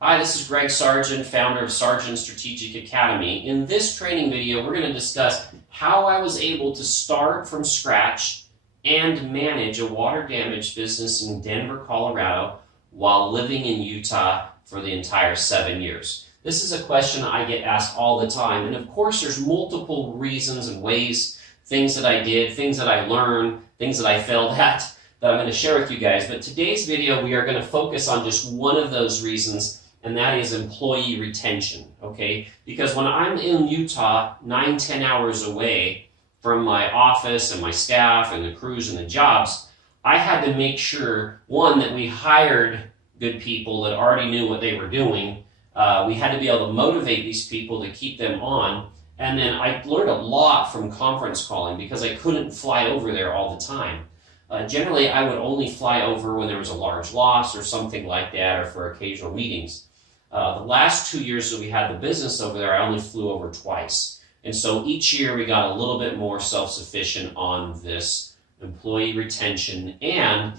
Hi, this is Greg Sargent, founder of Sargent Strategic Academy. In this training video, we're going to discuss how I was able to start from scratch and manage a water damage business in Denver, Colorado, while living in Utah for the entire 7 years. This is a question I get asked all the time, and of course there's multiple reasons and ways, things that I did, things that I learned, things that I failed at, that I'm going to share with you guys. But today's video, we are going to focus on just one of those reasons, and that is employee retention, okay? Because when I'm in Utah, 9-10 hours away from my office and my staff and the crews and the jobs, I had to make sure, one, that we hired good people that already knew what they were doing. We had to be able to motivate these people to keep them on. And then I learned a lot from conference calling because I couldn't fly over there all the time. Generally, I would only fly over when there was a large loss or something like that, or for occasional meetings. The last 2 years that we had the business over there, I only flew over twice. And so each year we got a little bit more self-sufficient on this employee retention. And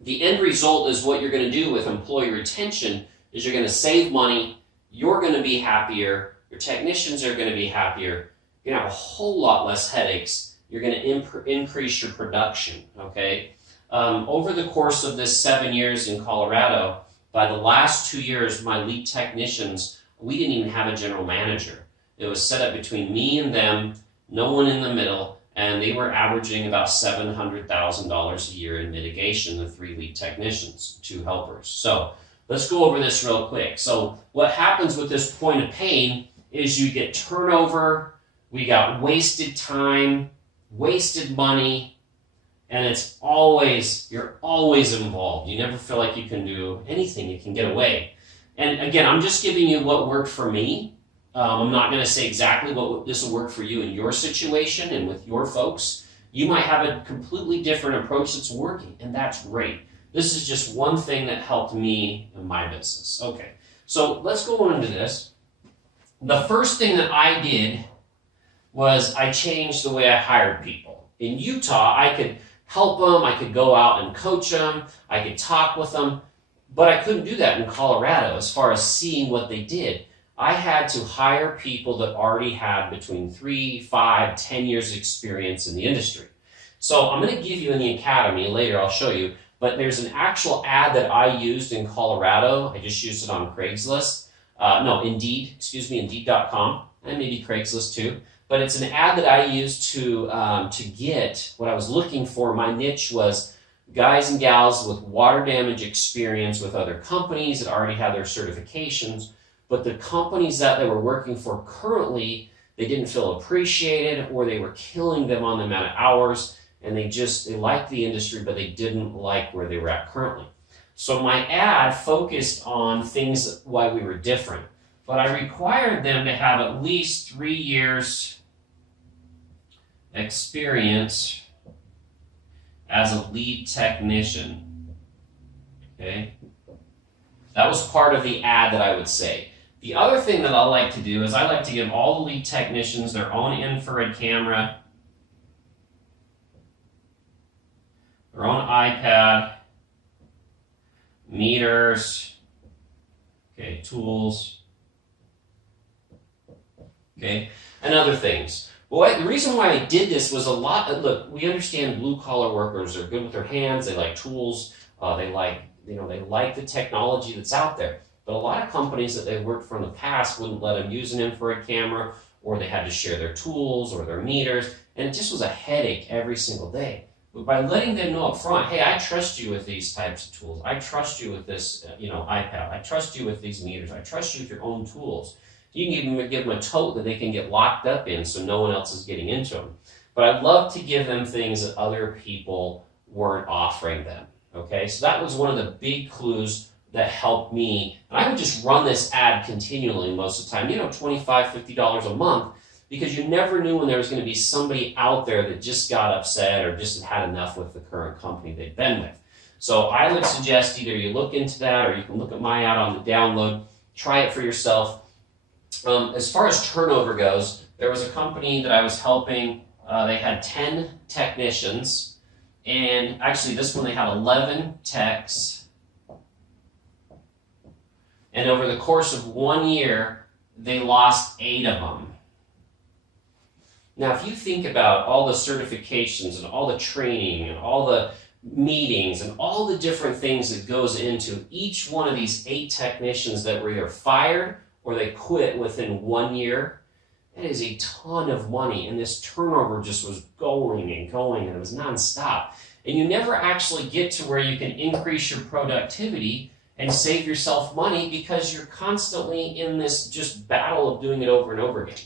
the end result is what you're going to do with employee retention is you're going to save money, you're going to be happier, your technicians are going to be happier, you're going to have a whole lot less headaches, you're going to increase your production, okay? Over the course of this 7 years in Colorado, by the last 2 years, my lead technicians, we didn't even have a general manager. It was set up between me and them, no one in the middle, and they were averaging about $700,000 a year in mitigation, the 3 lead technicians, 2 helpers. So let's go over this real quick. So what happens with this point of pain is you get turnover, we got wasted time, wasted money, and it's always, you're always involved. You never feel like you can do anything, you can get away. And again, I'm just giving you what worked for me. I'm not going to say exactly what this will work for you in your situation and with your folks. You might have a completely different approach that's working, and that's great. This is just one thing that helped me in my business. Okay, so let's go into this. The first thing that I did was I changed the way I hired people. In Utah, I could help them, I could go out and coach them, I could talk with them, but I couldn't do that in Colorado as far as seeing what they did. I had to hire people that already had between 3, 5, 10 years experience in the industry. So I'm going to give you in the academy, later I'll show you, but there's an actual ad that I used in Colorado. I just used it on Craigslist. Indeed, Indeed.com, and maybe Craigslist too. But it's an ad that I used to get what I was looking for. My niche was guys and gals with water damage experience with other companies that already had their certifications, but the companies that they were working for currently, they didn't feel appreciated, or they were killing them on the amount of hours, and they liked the industry, but they didn't like where they were at currently. So my ad focused on things why we were different, but I required them to have at least 3 years experience as a lead technician, okay? That was part of the ad that I would say. The other thing that I like to do is I like to give all the lead technicians their own infrared camera, their own iPad, meters, okay, tools, okay, and other things. Well, the reason why I did this was look, we understand blue-collar workers are good with their hands, they like tools, they like the technology that's out there. But a lot of companies that they worked for in the past wouldn't let them use an infrared camera, or they had to share their tools or their meters, and it just was a headache every single day. But by letting them know up front, hey, I trust you with these types of tools, I trust you with this iPad, I trust you with these meters, I trust you with your own tools. You can even give them a tote that they can get locked up in so no one else is getting into them. But I'd love to give them things that other people weren't offering them, okay? So that was one of the big clues that helped me. And I would just run this ad continually most of the time, $25, $50 a month, because you never knew when there was going to be somebody out there that just got upset or just had enough with the current company they'd been with. So I would suggest either you look into that, or you can look at my ad on the download, try it for yourself. As far as turnover goes, there was a company that I was helping. They had 10 technicians, and actually this one they had 11 techs And over the course of 1 year, they lost 8 of them. Now, if you think about all the certifications and all the training and all the meetings and all the different things that goes into each one of these 8 technicians that were either fired or they quit within 1 year, that is a ton of money. And this turnover just was going and going, and it was nonstop. And you never actually get to where you can increase your productivity and save yourself money because you're constantly in this just battle of doing it over and over again.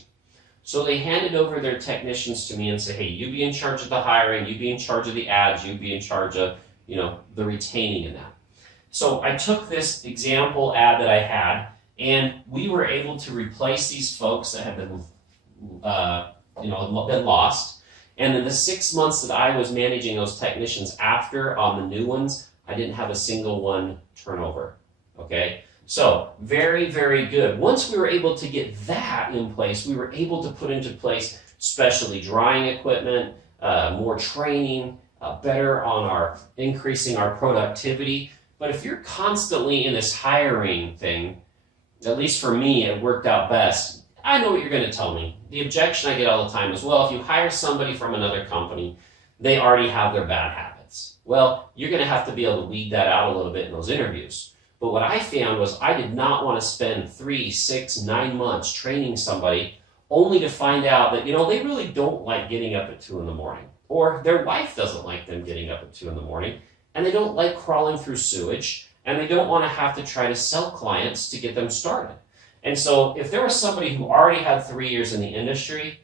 So they handed over their technicians to me and said, hey, you be in charge of the hiring, you be in charge of the ads, you be in charge of, the retaining and that. So I took this example ad that I had, and we were able to replace these folks that had been, been lost. And in the 6 months that I was managing those technicians after on the new ones, I didn't have a single one turnover, okay? So very, very good. Once we were able to get that in place, we were able to put into place specialty drying equipment, more training, better on our increasing our productivity. But if you're constantly in this hiring thing, at least for me, it worked out best. I know what you're going to tell me. The objection I get all the time is, well, if you hire somebody from another company, they already have their bad habits. Well, you're going to have to be able to weed that out a little bit in those interviews. But what I found was I did not want to spend 3, 6, 9 months training somebody only to find out that, they really don't like getting up at 2 in the morning. Or their wife doesn't like them getting up at 2 in the morning. And they don't like crawling through sewage. And they don't want to have to try to sell clients to get them started. And so if there was somebody who already had 3 years in the industry,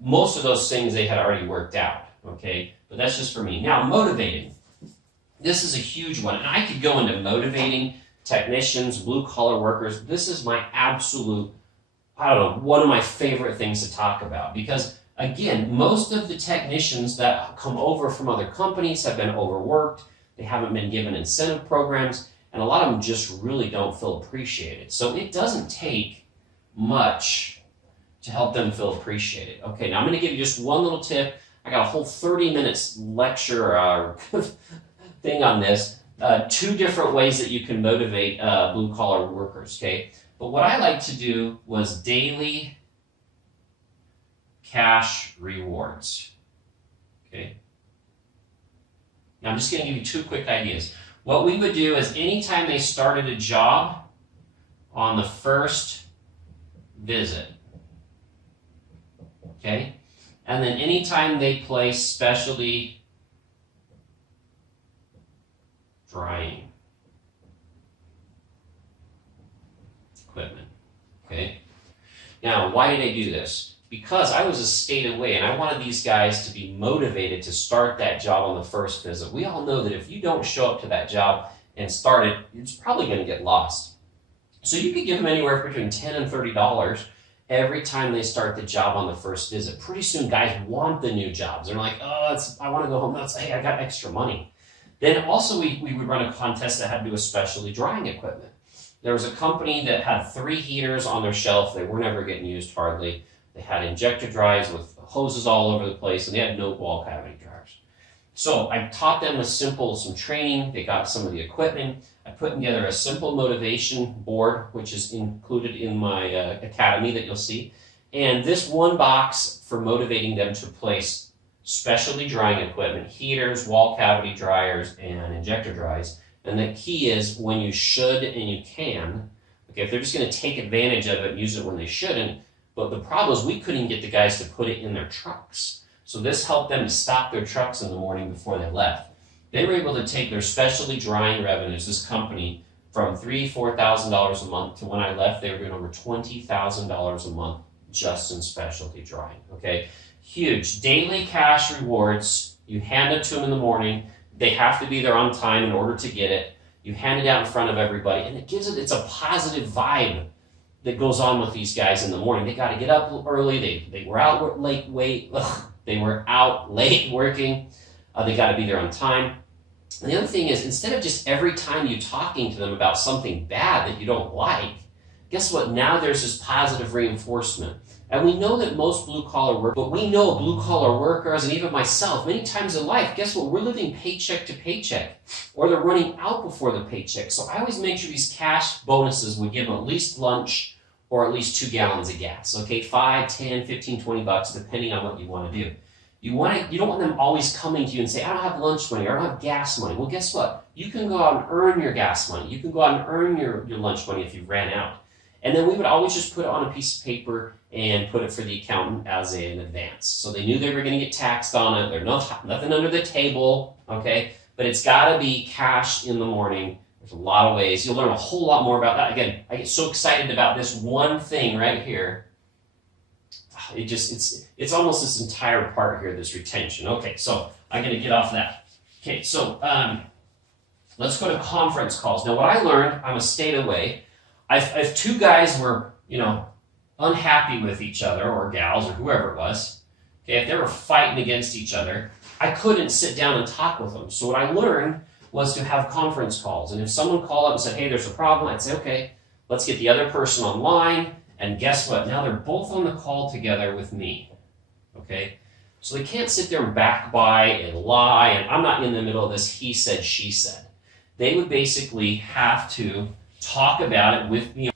most of those things they had already worked out, okay? But that's just for me. Now, motivating. This is a huge one. And I could go into motivating technicians, blue-collar workers. This is my absolute, one of my favorite things to talk about. Because, again, most of the technicians that come over from other companies have been overworked. They haven't been given incentive programs. And a lot of them just really don't feel appreciated. So it doesn't take much to help them feel appreciated. Okay, now I'm going to give you just one little tip. I got a whole 30 minutes lecture thing on this. 2 different ways that you can motivate blue-collar workers, okay? But what I like to do was daily cash rewards, okay? Now I'm just going to give you 2 quick ideas. What we would do is anytime they started a job on the first visit, okay? And then anytime they place specialty drying equipment, okay? Now, why did I do this? Because I was a state away and I wanted these guys to be motivated to start that job on the first visit. We all know that if you don't show up to that job and start it, it's probably going to get lost. So you could give them anywhere between $10 and $30 every time they start the job on the first visit. Pretty soon guys want the new jobs. They're like, I want to go home. Hey, I got extra money. Then also we would run a contest that had to do with specialty drying equipment. There was a company that had 3 heaters on their shelf. They were never getting used hardly. They had injector dryers with hoses all over the place, and they had no wall cavity dryers. So I taught them some training. They got some of the equipment. I put together a simple motivation board, which is included in my academy that you'll see. And this one box for motivating them to place specialty drying equipment, heaters, wall cavity dryers, and injector dryers. And the key is when you should and you can. Okay, if they're just going to take advantage of it and use it when they shouldn't. But the problem is we couldn't get the guys to put it in their trucks. So this helped them to stop their trucks in the morning before they left. They were able to take their specialty drying revenues, this company, from $3,000, $4,000 a month to when I left, they were doing over $20,000 a month just in specialty drying, okay? Huge. Daily cash rewards. You hand it to them in the morning. They have to be there on time in order to get it. You hand it out in front of everybody, and it's a positive vibe that goes on with these guys in the morning. They got to get up early. They were out late working. They got to be there on time. And the other thing is, instead of just every time you talking to them about something bad that you don't like, guess what? Now there's this positive reinforcement. And we know that most blue-collar work, but we know blue-collar workers, and even myself, many times in life, guess what? We're living paycheck to paycheck, or they're running out before the paycheck. So I always make sure these cash bonuses would give them at least lunch or at least 2 gallons of gas, okay? 5, 10, 15, 20 bucks, depending on what you want to do. You don't want them always coming to you and say, I don't have lunch money, or I don't have gas money. Well, guess what? You can go out and earn your gas money. You can go out and earn your lunch money if you ran out. And then we would always just put it on a piece of paper and put it for the accountant as an advance. So they knew they were going to get taxed on it. There's nothing under the table, okay? But it's got to be cash in the morning. There's a lot of ways. You'll learn a whole lot more about that. Again, I get so excited about this one thing right here. It's almost this entire part here, this retention. Okay, so I'm going to get off that. Okay, so let's go to conference calls. Now, what I learned, I'm a state away. If 2 guys were, unhappy with each other, or gals, or whoever it was, okay, if they were fighting against each other, I couldn't sit down and talk with them. So what I learned was to have conference calls. And if someone called up and said, hey, there's a problem, I'd say, okay, let's get the other person online. And guess what? Now they're both on the call together with me, okay? So they can't sit there and backbite and lie, and I'm not in the middle of this he said, she said. They would basically have to talk about it with me.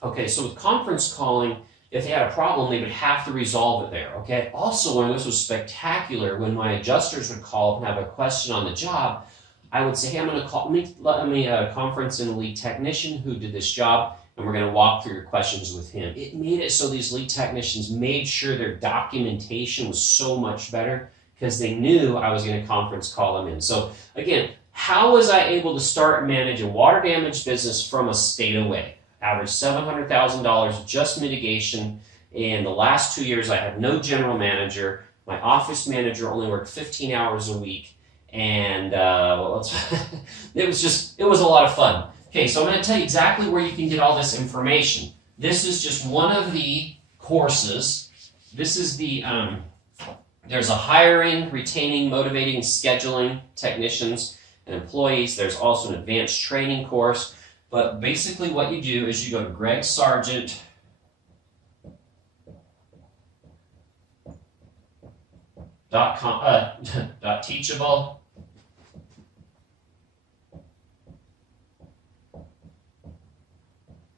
Okay, so with conference calling, if they had a problem, they would have to resolve it there, okay? Also, when this was spectacular, when my adjusters would call up and have a question on the job, I would say, hey, I'm going to call, let me conference in a lead technician who did this job, and we're going to walk through your questions with him. It made it so these lead technicians made sure their documentation was so much better because they knew I was going to conference call them in. So again, how was I able to start and manage a water damage business from a state away? Average $700,000 just mitigation. In the last 2 years, I had no general manager. My office manager only worked 15 hours a week. And it was a lot of fun. Okay, so I'm going to tell you exactly where you can get all this information. This is just one of the courses. This is the, there's a hiring, retaining, motivating, scheduling technicians and employees. There's also an advanced training course. But basically what you do is you go to GREGG.teachable.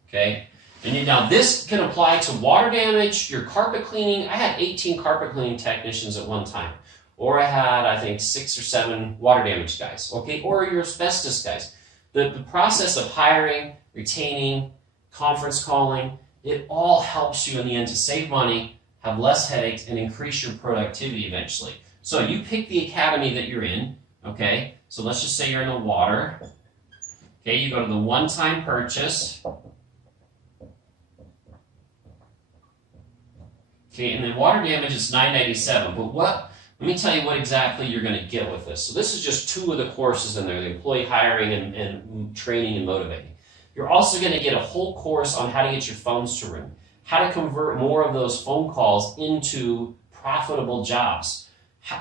Okay, and now this can apply to water damage, your carpet cleaning. I had 18 carpet cleaning technicians at one time, or I had, I think, 6 or 7 water damage guys, okay, or your asbestos guys. The process of hiring, retaining, conference calling, it all helps you in the end to save money, have less headaches, and increase your productivity eventually. So you pick the academy that you're in, okay, so let's just say you're in the water. Okay, you go to the one-time purchase. Okay, and then water damage is $9.97. But let me tell you what exactly you're going to get with this. So this is just 2 of the courses in there, the employee hiring and training and motivating. You're also going to get a whole course on how to get your phones to ring, how to convert more of those phone calls into profitable jobs.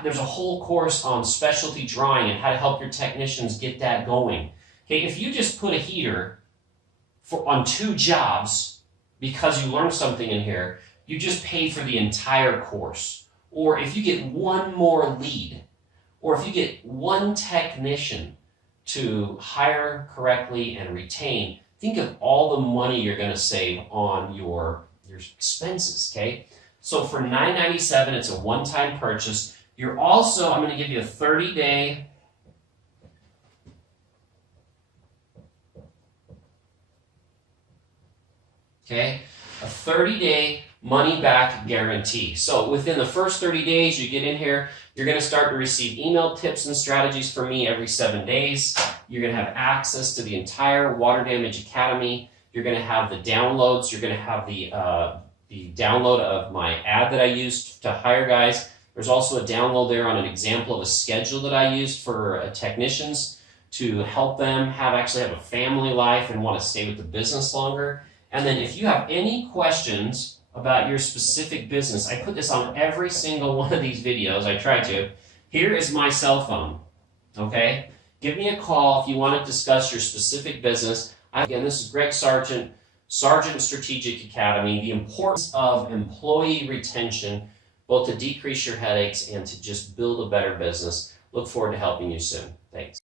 There's a whole course on specialty drawing and how to help your technicians get that going. Okay, if you just put a heater on 2 jobs because you learned something in here, you just pay for the entire course. Or if you get 1 more lead, or if you get 1 technician to hire correctly and retain, think of all the money you're going to save on your expenses, okay? So for $9.97, it's a one-time purchase. You're also, I'm going to give you a 30-day okay, a 30-day money-back guarantee. So within the first 30 days you get in here, you're going to start to receive email tips and strategies from me every 7 days. You're going to have access to the entire Water Damage Academy. You're going to have the downloads. You're going to have the download of my ad that I used to hire guys. There's also a download there on an example of a schedule that I used for technicians to help them actually have a family life and want to stay with the business longer. And then if you have any questions about your specific business, I put this on every single one of these videos. I try to. Here is my cell phone, okay? Give me a call if you want to discuss your specific business. Again, this is Greg Sargent Sargent Strategic Academy, the importance of employee retention, both to decrease your headaches and to just build a better business. Look forward to helping you soon. Thanks.